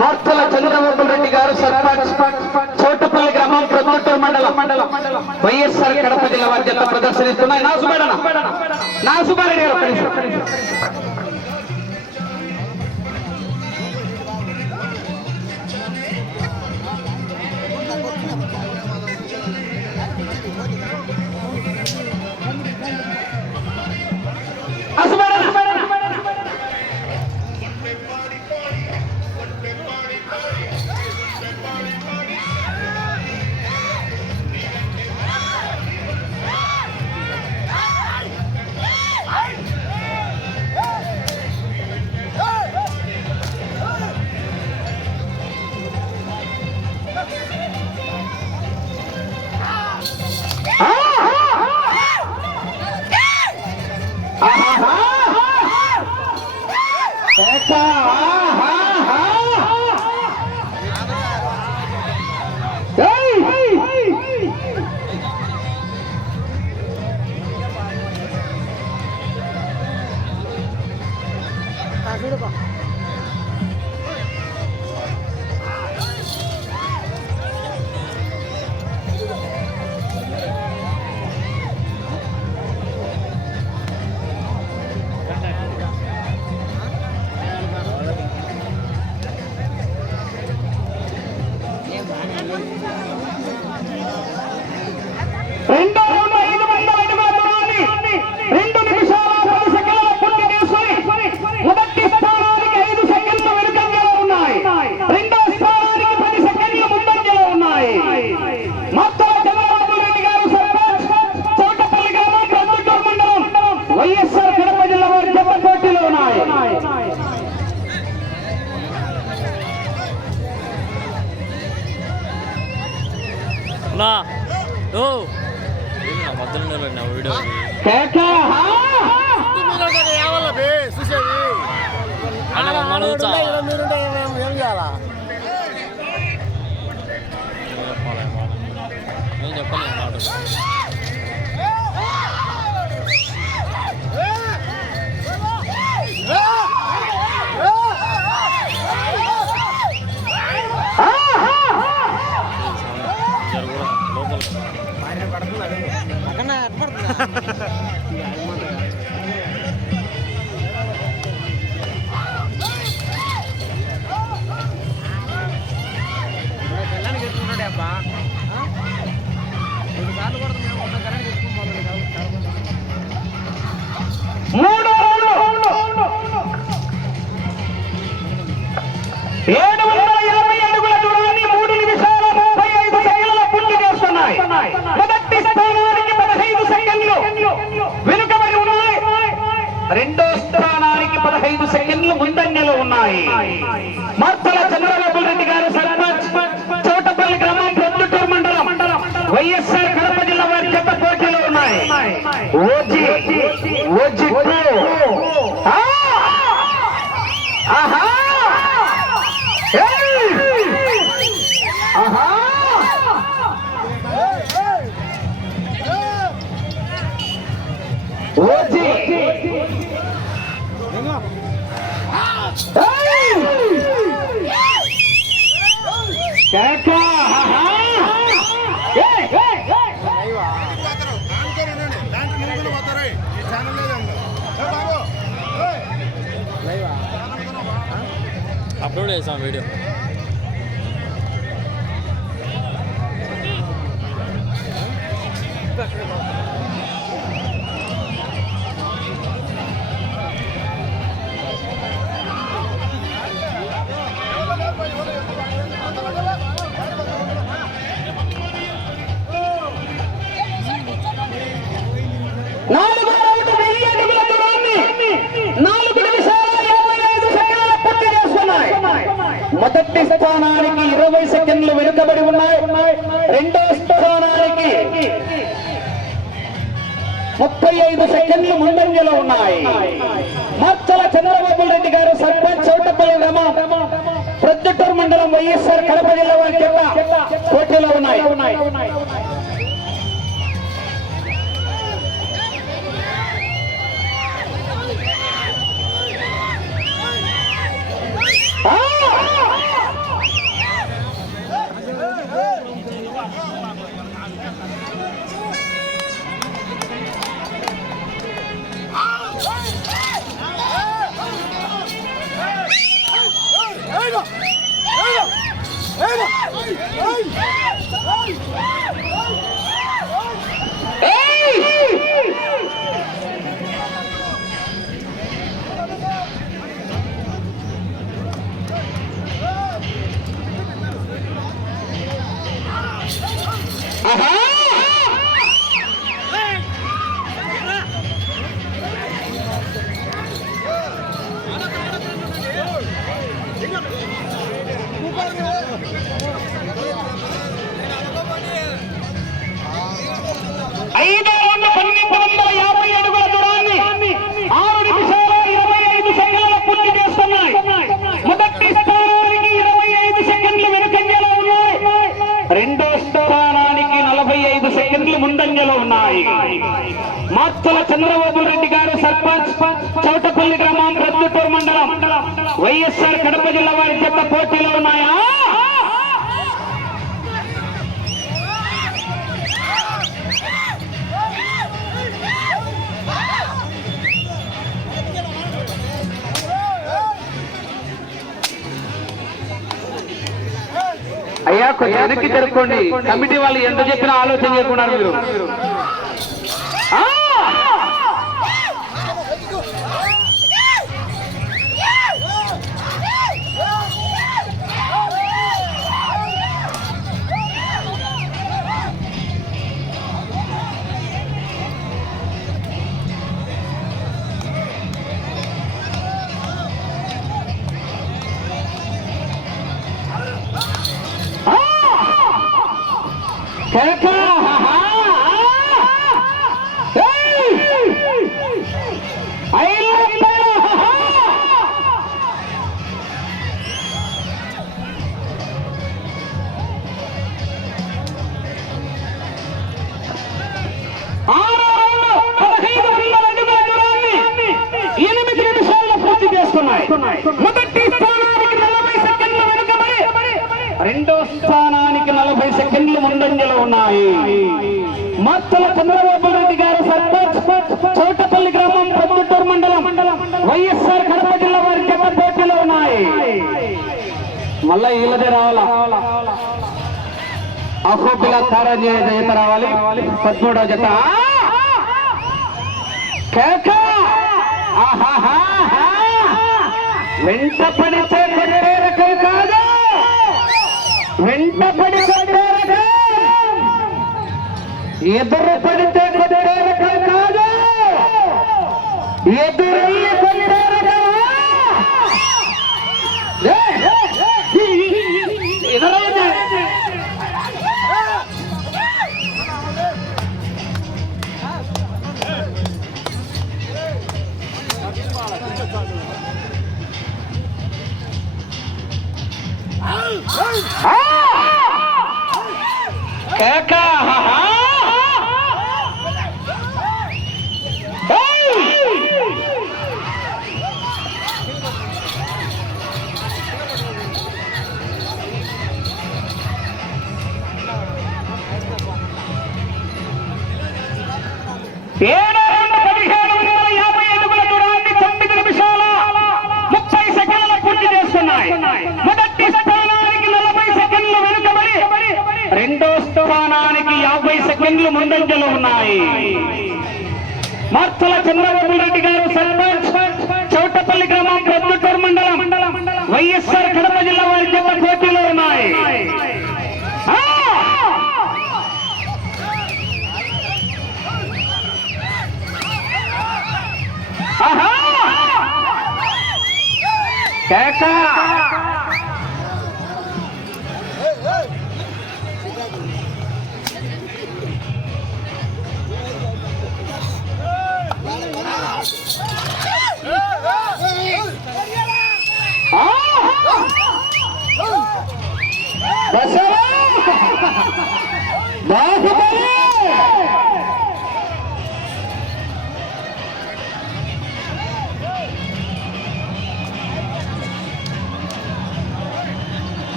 మార్తల చంద్రమోహన్ రెడ్డి గారు సర్పంచ్. చోటుపల్లి గ్రామం ప్రమోటర్ మండలం. మండలం వైఎస్ఆర్ కడప జిల్లా వారి ప్రదర్శనిస్తున్నాయి. నా సుబ్బారెడ్డి గారు లోపల. అక్కడ రెండో స్థానానికి పదహైదు సెకండ్లు ముందంజలో ఉన్నాయి. 出来一下，美女。స్థానానికి ఇరవై సెకండ్లు వెనుకబడి ఉన్నాయి. రెండో స్థానానికి ముప్పై ఐదు సెకండ్లు ముందంజలో ఉన్నాయి. మచ్చల చంద్రబాబు రెడ్డి గారు సర్పంచ్ చౌటపల్లి గ్రామం ప్రొద్దుటూరు మండలం వైఎస్ఆర్ కడప జిల్లా వారి కింద పోటీలో ఉన్నాయి. కొంచెం వెనక్కి జరుపుకోండి కమిటీ వాళ్ళు ఎంత చెప్పినా ఆలోచన చేయకున్నారు మీరు. కేక! మళ్ళా వీళ్ళదే రావాలా? అహోబిల తారాజీ జత రావాలి? పదమూడవ జత. వెంట పడితే కొట్టే రకం కాదు. వెంట పడి కొట్టే రకం ఎదురు పడితే కొట్టే రకం కాదు. ఎదురు ముందంజలో ఉన్నాయి మార్తల చంద్రబాబు రెడ్డి గారు సర్పంచ్ చౌటపల్లి గ్రామం ప్రొద్దుటూరు మండలం వైఎస్ఆర్ కడప జిల్లా వారి జత పోటీలో ఉన్నాయి ఆ! ఆహా! కేక!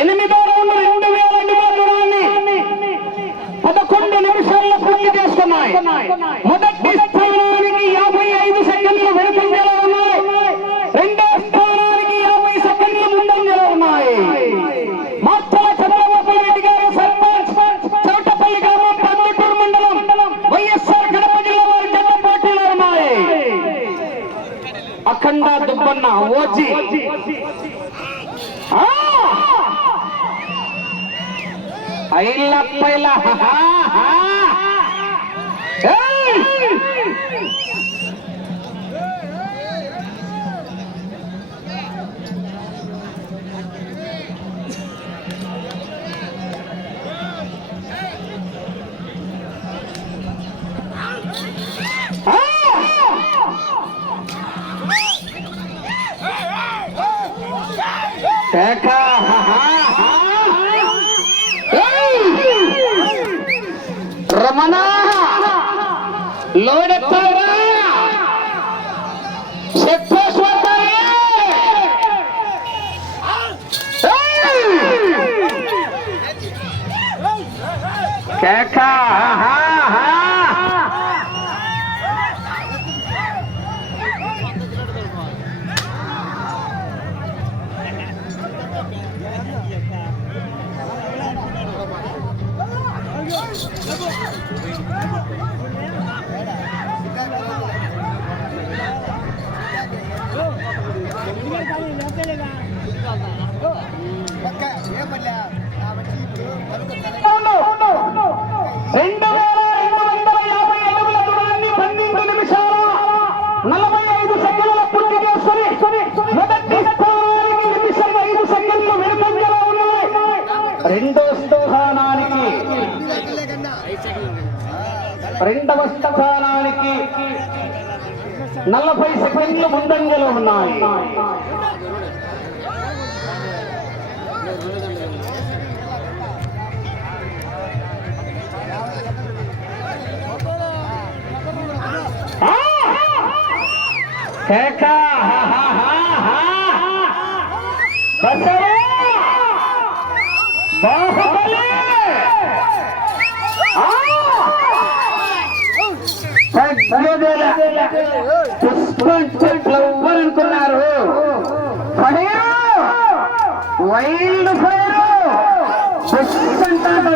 ఎనిమిదో రౌండ్ రెండు వేల అడుగుల దూరాన్ని పదకొండు నిమిషాల్లో పూర్తి చేసుకున్నాయి మొదటి స్థానానికి యాభై ఐదు సెకండ్లు వెనుకంజలో ఉన్నాయి. రెండో స్థానానికి యాభై సెకండ్లు ముందంజలో ఉన్నాయి. మాత్రల చంద్రబాబు రెడ్డి గారు సర్పంచ్ చౌటపల్లి గ్రామం పల్లెటూరు మండలం వైఎస్ఆర్ కడప జిల్లా వారి జత పోటీలో ఉన్నాయి. అఖండ దుబ్బన్న ఓజీ ఐల పైల హా, హా. ఏయ్! రమణ లోడెత్తారా కేక రెండు వేల రెండు వందల యాభై అడుగుల దూరాన్ని పన్నెండు నిమిషాల నలభై ఐదు సెకండ్ల పూర్తి చేసుకుని మొదటి స్థానానికి నిమిషం ఐదు సెకండ్లు వెనుకంజలో ఉన్నాయి రెండో స్థానానికి రెండవ స్థానానికి నలభై సెకండ్లు ముందంజలో ఉన్నాయి. బాహుబలి! పుష్పం ఎవ్వరనుకున్నారు ఫైర్ వైల్డ్ ఫైర్! పుష్పంటారు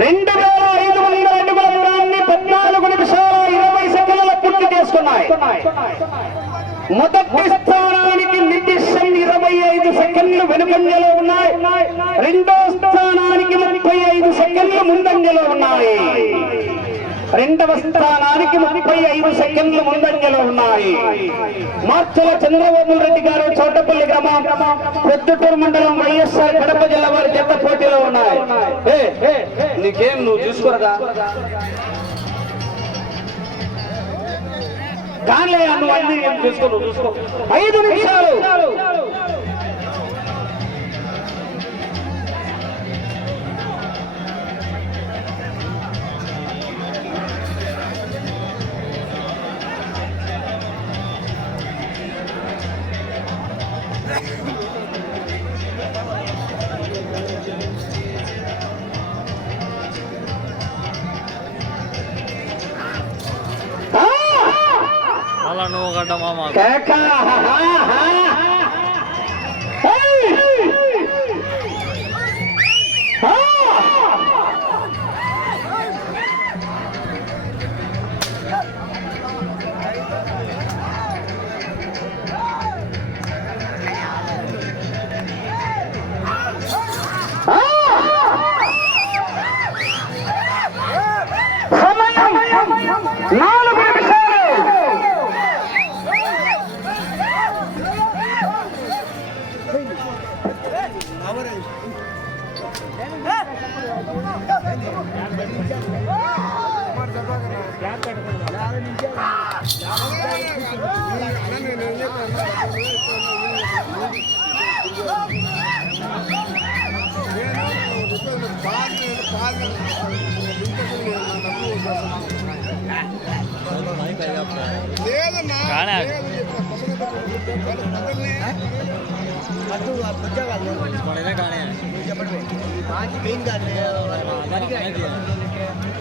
రెండు మొదటి స్థానానికి నిర్దిష్టం ఇరవై ఐదు సెకండ్లు వెనుకంజలో ఉన్నాయి రెండో స్థానానికి ముప్పై ఐదు సెకండ్లు ముందంజలో ఉన్నాయి రెండవ స్థానానికి ముప్పై ఐదు సెకండ్లు ముందంజలో ఉన్నాయి మార్చల చంద్రబాబు రెడ్డి గారు చోటపల్లి గ్రామం పొద్దుటూరు మండలం వైఎస్ఆర్ కడప జిల్లా వారి జత పోటీలో ఉన్నాయి నీకేం నువ్వు చూసుకోరగా దానిలో అన్ని ఏం చూసుకో. చూసుకో ఐదు నిమిషాలు. అలా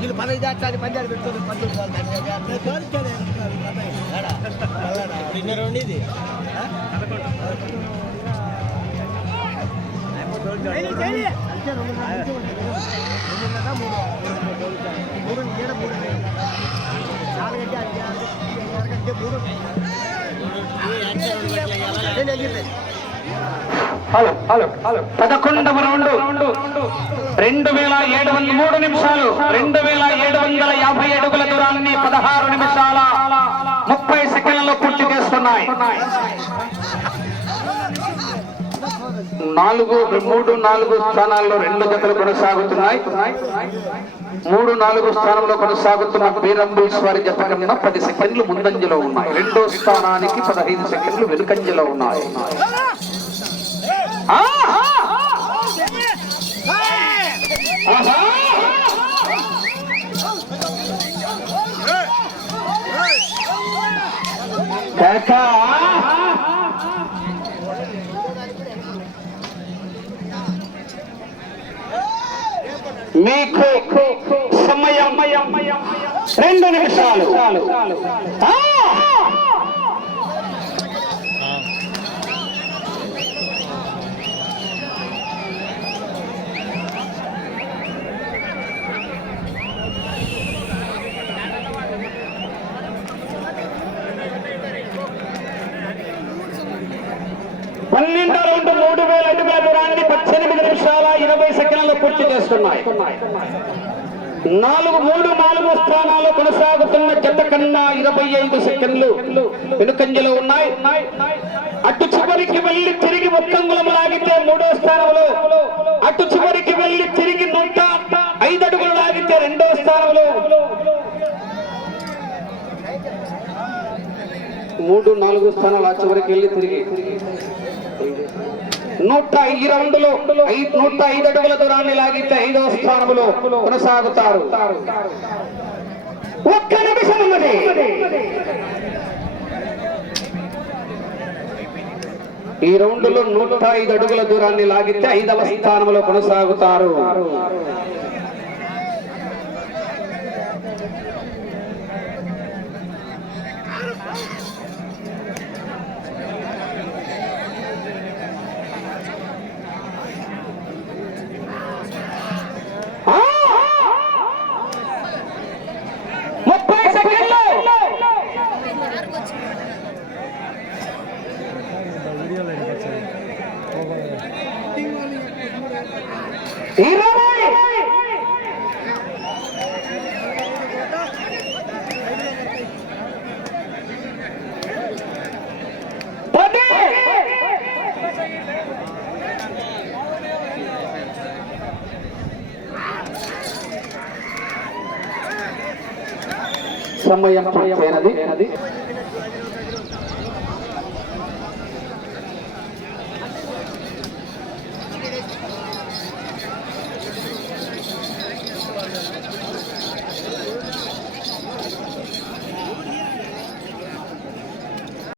ಇಲ್ಲಿ ಪದೈದು ಆಗ್ತದೆ ಪಂಜಾಬ್ ಬಿಡ್ತದೆ ಇನ್ನೂ ರೌಂಡ್ ಇದೆ ಮೂರು ಮೂರು ನಾಲ್ಕು ಗಂಟೆ ಐದು ಗಂಟೆ ಮೂರು హలో హలో హలో. పదకొండవ రౌండ్. రెండు వేల ఏడు వందల మూడు నిమిషాలు. రెండు వేల ఏడు వందల యాభై అడుగుల దూరాన్ని పదహారు నిమిషాల ముప్పై సెకండ్లలో పూర్తి చేస్తున్నాయి నాలుగు మూడు నాలుగు స్థానాల్లో రెండు జతలు కొనసాగుతున్నాయి. మూడు నాలుగు స్థానంలో కొనసాగుతున్న బీరంబేశ్వరి జత కన్నా పది సెకండ్లు ముందంజలో ఉన్నాయి. రెండో స్థానానికి పదహైదు సెకండ్లు వెనుకంజలో ఉన్నాయి. ఆ! ఆహా! మీకు సమయం. రెండు నిమిషాలు. పూర్తి చేస్తున్నాయి. నాలుగు మూడు నాలుగు స్థానాలు కొనసాగుతున్న జత కన్నా ఇరవై ఐదు సెకండ్లు వెనుకంజలో ఉన్నాయి. అటు చివరికి వెళ్ళి తిరిగి ఒక్కంగులం లాగితే మూడో స్థానంలో అటు చివరికి వెళ్ళి తిరిగి నూట ఐదు అడుగులు లాగితే రెండో స్థానంలో. మూడు నాలుగు స్థానాలు ఆ చివరికి వెళ్ళి తిరిగి. నూట ఈ రౌండ్లో నూట ఐదు అడుగుల దూరాన్ని లాగితే ఐదో స్థానంలో కొనసాగుతారు. ఒక్క నిమిషం ఉన్నది. ఈ రౌండ్లో నూట ఐదు అడుగుల దూరాన్ని లాగితే ఐదవ స్థానంలో కొనసాగుతారు. సమయం